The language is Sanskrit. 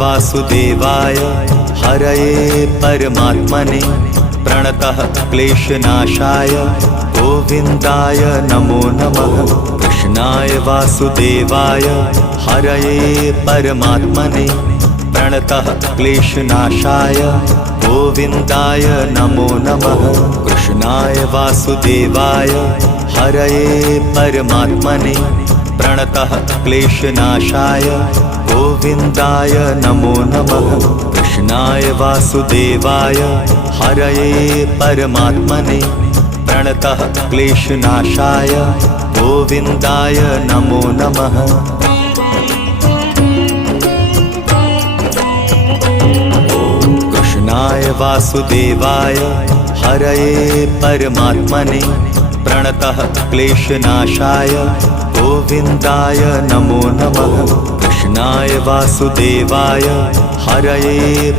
वासुदेवाय हरये परमात्मने प्रणतः क्लेशनाशाय गोविन्दाय नमो नमः। कृष्णाय वासुदेवाय हरये परमात्मने प्रणतः क्लेशनाशाय गोविन्दाय नमो नमः। कृष्णाय वासुदेवाय हरये परमात्मने प्रणतः क्लेशनाशाय गोविन्दाय नमो नमः। कृष्णाय वासुदेवाय हरये परमात्मने प्रणतः क्लेशनाशाय गोविन्दाय नमो नमः। कृष्णाय वासुदेवाय हरये परमात्मने प्रणतः क्लेशनाशाय गोविन्दाय नमो नमः। कृष्णाय वासुदेवाय हरये